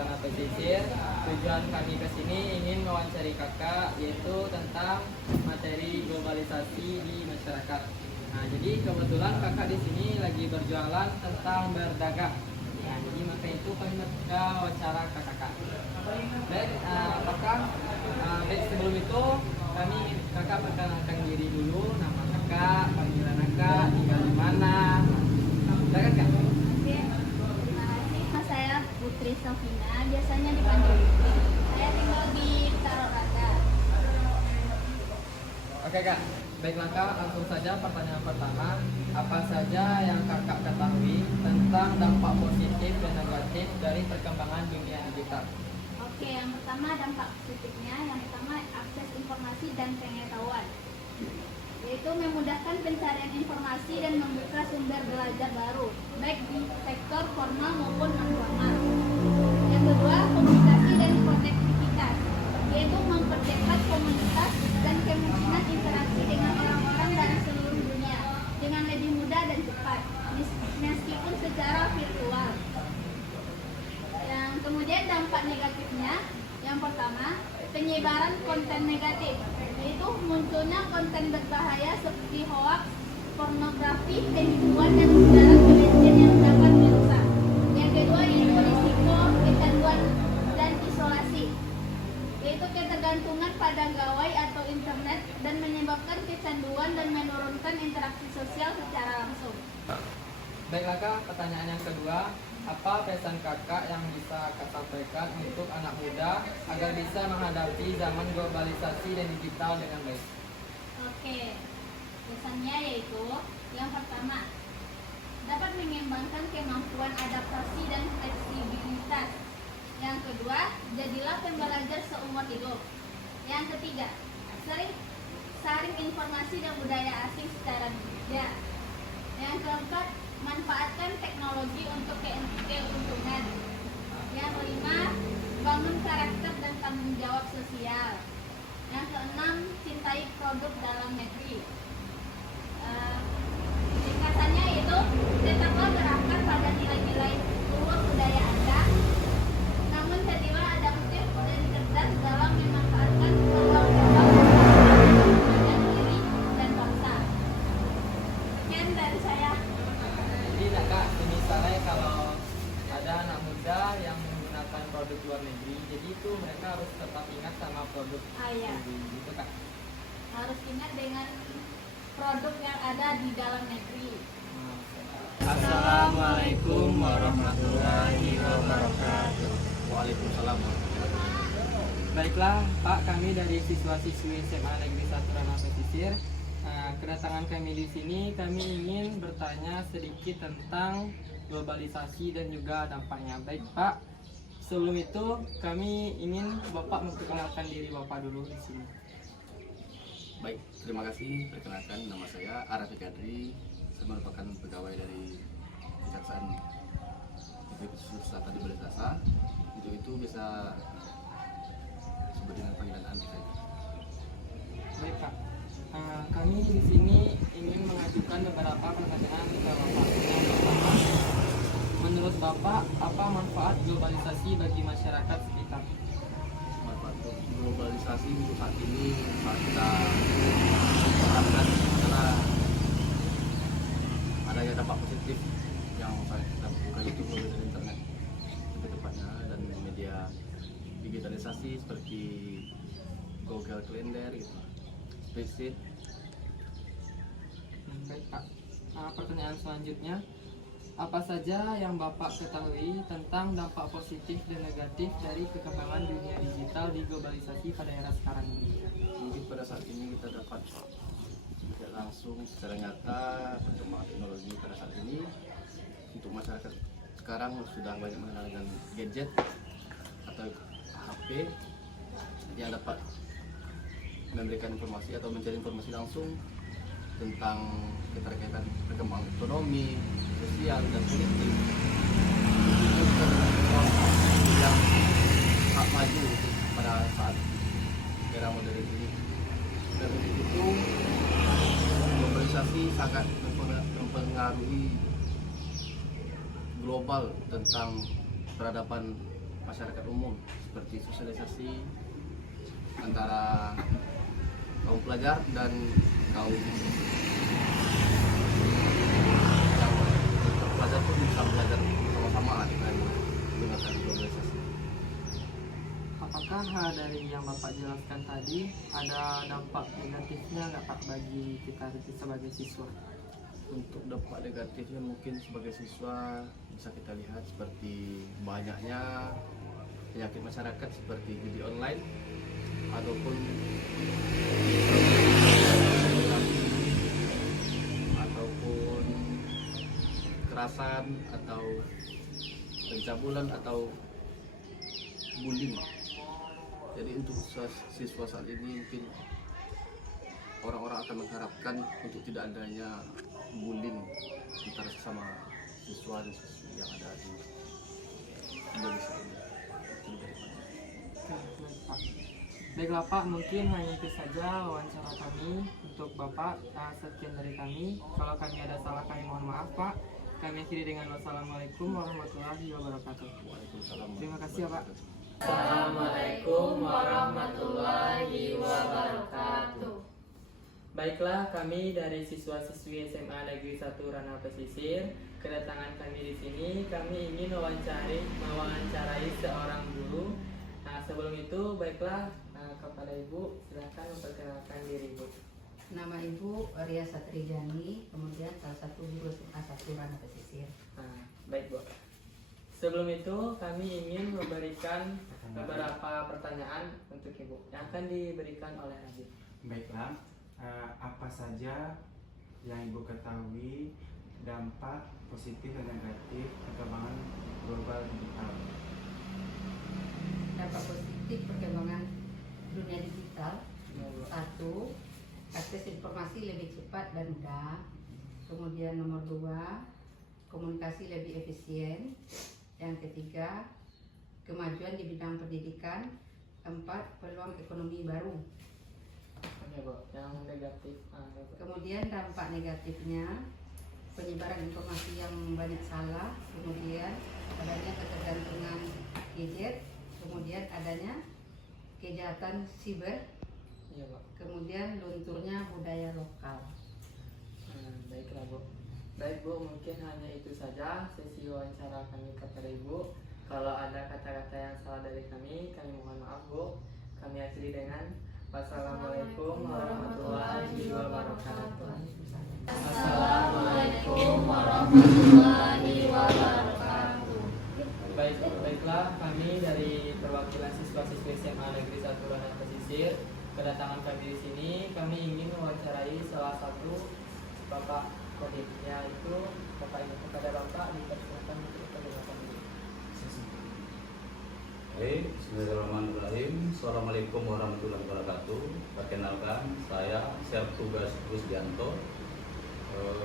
Sarana Pesisir. Tujuan kami ke sini ingin mewawancari kakak yaitu tentang materi globalisasi di masyarakat. Nah, jadi kebetulan kakak di sini lagi berjualan tentang berdagang. Nah, jadi maka itu kami minta wawancara ke kakak. Baik, baik sebelum itu kami ingin kakak perkenalkan diri dulu, nama kakak, panggilan kakak, tinggal di mana. Silakan kak. Oke, terima kasih. Mas, saya Putri Sofina, biasanya dipanggil Putri. Saya tinggal di Taroraga. Oke kak, baiklah kak, langsung saja pertanyaan pertama. Apa saja yang kakak ketahui tentang dampak positif dan negatif dari perkembangan dunia digital? Oke, yang pertama dampak positifnya, yang pertama akses informasi dan pengetahuan, yaitu memudahkan pencarian informasi dan membuka sumber belajar baru, baik di sektor formal maupun non formal. Yang kedua, komunikasi dan konektivitas, yaitu mempercepat komunitas dan kemungkinan interaksi dengan orang-orang dari seluruh dunia dengan lebih mudah dan cepat, meskipun secara virtual. Yang kemudian dampak negatifnya, yang pertama, penyebaran konten negatif, yaitu munculnya konten berbahaya seperti hoax, pornografi, penipuan, dan ujaran kebencian yang dapat merusak. Yang kedua yaitu risiko kecanduan dan isolasi, yaitu ketergantungan pada gawai atau internet dan menyebabkan kecanduan dan menurunkan interaksi sosial secara langsung. Baiklah kak, pertanyaan yang kedua, apa pesan kakak yang bisa kakak sampaikan untuk anak muda agar bisa menghadapi zaman globalisasi dan digital dengan baik? Oke, pesannya yaitu yang pertama, dapat mengembangkan kemampuan adaptasi dan fleksibilitas. Yang kedua, jadilah pembelajar seumur hidup. Yang ketiga, saring informasi dan budaya asing secara bijak. Yang keempat, manfaatkan teknologi untuk keuntungan. Yang kelima, bangun karakter dan tanggung jawab sosial. Yang keenam, cintai produk dalam negeri. Singkatannya itu, tetaplah berakar pada nilai-nilai luhur budaya Anda, namun jadilah adaptif dan cerdas dalam memanfaatkan peluang-peluang dan diri dan bangsa. Sekian dari saya. Jadi nah, kak, misalnya kalau ada anak muda yang menggunakan produk luar negeri, jadi itu mereka harus tetap ingat sama produk Iya. negeri, gitu kak. Harus ingat dengan produk yang ada di dalam negeri. Assalamualaikum warahmatullahi wabarakatuh. Waalaikumsalam. Baiklah Pak, kami dari siswa-siswi SMA Negeri 1 Ranah Pesisir. Kedatangan kami di sini, kami ingin bertanya sedikit tentang globalisasi dan juga dampaknya. Baik Pak, sebelum itu kami ingin Bapak memperkenalkan diri Bapak dulu di sini. Baik, terima kasih. Perkenalkan, nama saya Arafi Kadri. Saya merupakan pegawai dari Kejaksaan Negeri Pesisir Selatan di Balai Selasa. Itu bisa disebut dengan panggilan Andi saja. Baik Pak, kami di sini ingin mengajukan beberapa pertanyaan ke Bapak. Yang pertama, menurut Bapak, apa manfaat globalisasi bagi masyarakat sekitar? Manfaat globalisasi untuk saat ini saat kita terapkan adalah adanya dampak positif yang kita buka itu melalui internet lebih tepatnya, dan media digitalisasi seperti Google Calendar gitu, Spreadsheet. Baik Pak, pertanyaan selanjutnya, apa saja yang Bapak ketahui tentang dampak positif dan negatif dari perkembangan dunia digital di globalisasi pada era sekarang ini? Mungkin pada saat ini kita dapat melihat langsung secara nyata perkembangan teknologi pada saat ini. Untuk masyarakat sekarang sudah banyak mengenal dengan gadget atau HP yang dapat memberikan informasi atau mencari informasi langsung tentang keterkaitan perkembangan ekonomi, sosial, dan politik. Itu yang sangat maju pada saat era modern ini. Dan untuk itu globalisasi sangat mempengaruhi global tentang peradaban masyarakat umum seperti sosialisasi antara kaum pelajar dan kaum pelajar pun bisa belajar sama-sama dengan menggunakan globalisasi. Apakah dari yang Bapak jelaskan tadi ada dampak negatifnya nggak Pak bagi kita sebagai siswa? Untuk dampak negatifnya mungkin sebagai siswa bisa kita lihat seperti banyaknya penyakit masyarakat seperti judi online ataupun kekerasan atau pencabulan atau bullying. Jadi untuk siswa saat ini mungkin orang-orang akan mengharapkan untuk tidak adanya bullying antara sesama siswa dan siswi yang ada di Indonesia ini. Baiklah Pak, mungkin hanya itu saja wawancara kami untuk Bapak. Sekian dari kami. Kalau kami ada salah, kami mohon maaf Pak. Kami akhiri dengan wassalamualaikum warahmatullahi wabarakatuh. Waalaikumsalam. Terima kasih ya Pak. Assalamualaikum warahmatullahi wabarakatuh. Baiklah, kami dari siswa-siswi SMA Negeri 1 Ranah Pesisir, kedatangan kami di sini, kami ingin mewawancarai seorang guru. Nah, sebelum itu, baiklah kepada Ibu, silakan memperkenalkan diri Ibu. Nama Ibu Ria Satrijani, kemudian salah satu guru SMA 1 Ranah Pesisir. Nah, baik Bu. Sebelum itu, kami ingin memberikan beberapa pertanyaan untuk Ibu yang akan diberikan oleh Najib. Baiklah, apa saja yang Ibu ketahui dampak positif dan negatif perkembangan global digital? Dampak positif perkembangan dunia digital. Satu, akses informasi lebih cepat dan mudah. Kemudian nomor 2, komunikasi lebih efisien. Yang ketiga, kemajuan di bidang pendidikan. 4, peluang ekonomi baru. Ya, Bu. Yang negatif. Kemudian dampak negatifnya, penyebaran informasi yang banyak salah, kemudian adanya ketergantungan gadget, kemudian adanya kejahatan siber, Iya, Bu. kemudian lunturnya budaya lokal. Baiklah Bu. Baik Bu, mungkin hanya itu saja sesi wawancara kami kepada Ibu. Kalau ada kata-kata yang salah dari kami mohon maaf Bu. Kami akhiri dengan wassalamualaikum warahmatullahi wabarakatuh. Assalamualaikum warahmatullahi wabarakatuh. Baiklah, kami dari perwakilan siswa-siswi SMA Negeri 1 Ranah Pesisir, kedatangan kami di sini, kami ingin mewawancarai salah satu Bapak Kodim, yaitu Bapak ini. Kepada Bapak dipersilakan untuk penjelasan ini. Baik, bismillahirrahmanirrahim. Assalamualaikum warahmatullahi wabarakatuh. Perkenalkan, saya Chef Tugas Rusdianto,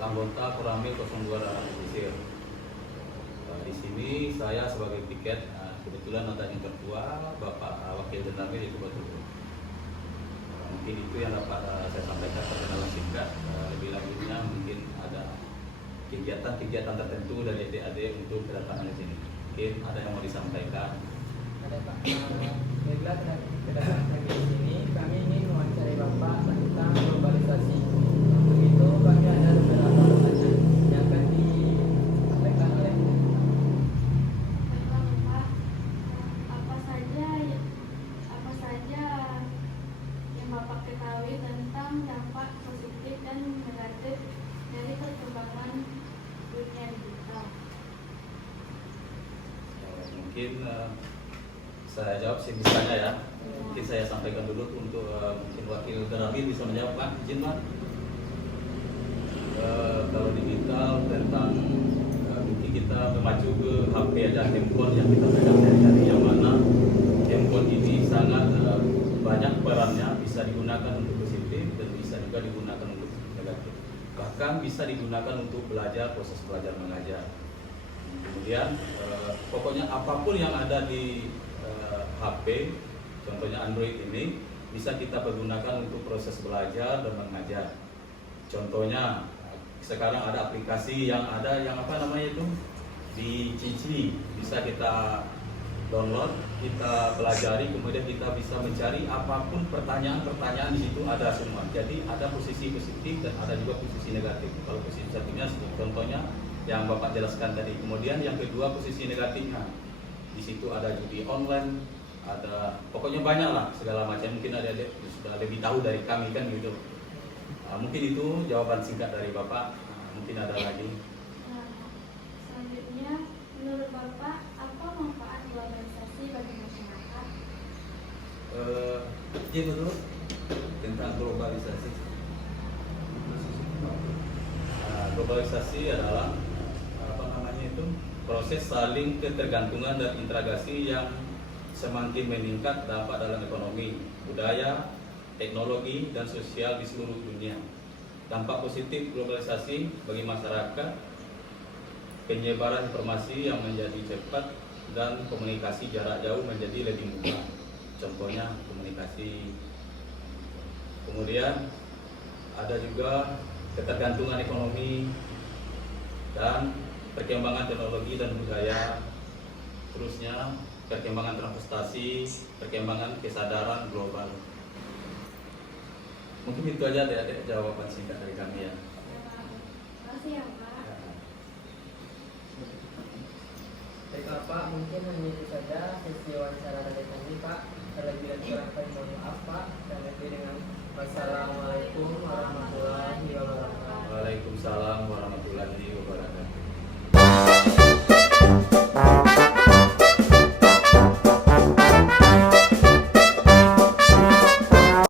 anggota Koramil 02 Ranah Pesisir. Di sini saya sebagai piket, kebetulan ada yang tertua, Bapak Wakil Denramil itu betul. Mungkin itu yang dapat saya sampaikan perkenalan singkat. Lebih lanjutnya mungkin ada kegiatan-kegiatan tertentu dari adik-adik untuk kedatangan di sini. Mungkin ada yang mau disampaikan. Ada Pak. Baiklah, kedatangan kami di sini, kami ingin mewawancarai Bapak tentang globalisasi. Untuk itu kami ada beberapa pertanyaan yang akan disampaikan oleh Bu. Baiklah Bapak, apa saja yang Bapak ketahui tentang dampak positif dan negatif dari perkembangan dunia digital? Mungkin saya jawab sebisanya ya. Mungkin saya sampaikan dulu untuk mungkin Wakil Denramil bisa menjawab, Pak. Izin Pak. Kalau digital tentang mungkin kita memacu ke HP aja, handphone yang kita pegang dari yang mana handphone ini sangat banyak perannya, bisa digunakan untuk positif dan bisa juga digunakan untuk negatif. Bahkan bisa digunakan untuk belajar, proses belajar mengajar. Kemudian pokoknya apapun yang ada di HP, contohnya Android ini bisa kita pergunakan untuk proses belajar dan mengajar. Contohnya sekarang ada aplikasi yang ada yang apa namanya itu di Cici, bisa kita download, kita pelajari, kemudian kita bisa mencari apapun pertanyaan-pertanyaan di situ ada semua. Jadi ada posisi positif dan ada juga posisi negatif. Kalau posisi positifnya contohnya yang Bapak jelaskan tadi. Kemudian yang kedua posisi negatifnya. Di situ ada judi online, ada pokoknya banyak lah segala macam. Mungkin ada sudah lebih tahu dari kami kan gitu. Mungkin itu jawaban singkat dari Bapak. Mungkin ada lagi. Selanjutnya, menurut Bapak, apa manfaat globalisasi bagi masyarakat? Iya betul, tentang globalisasi. Globalisasi adalah apa namanya itu proses saling ketergantungan dan integrasi yang semakin meningkat dapat dalam ekonomi, budaya, teknologi, dan sosial di seluruh dunia. Dampak positif globalisasi bagi masyarakat: penyebaran informasi yang menjadi cepat dan komunikasi jarak jauh menjadi lebih mudah. Contohnya komunikasi. Kemudian ada juga ketergantungan ekonomi dan perkembangan teknologi dan budaya. Terusnya perkembangan transportasi, perkembangan kesadaran global. Mungkin itu aja adik-adik jawaban singkat dari kami ya. Terima kasih ya Pak. Baiklah Pak, mungkin hanya itu saja sesi wawancara dari kami Pak. Terlebih dan kurang kami mohon maaf Pak. Dan lebih dengan wassalamualaikum warahmatullahi wabarakatuh. Waalaikumsalam warahmatullahi wabarakatuh.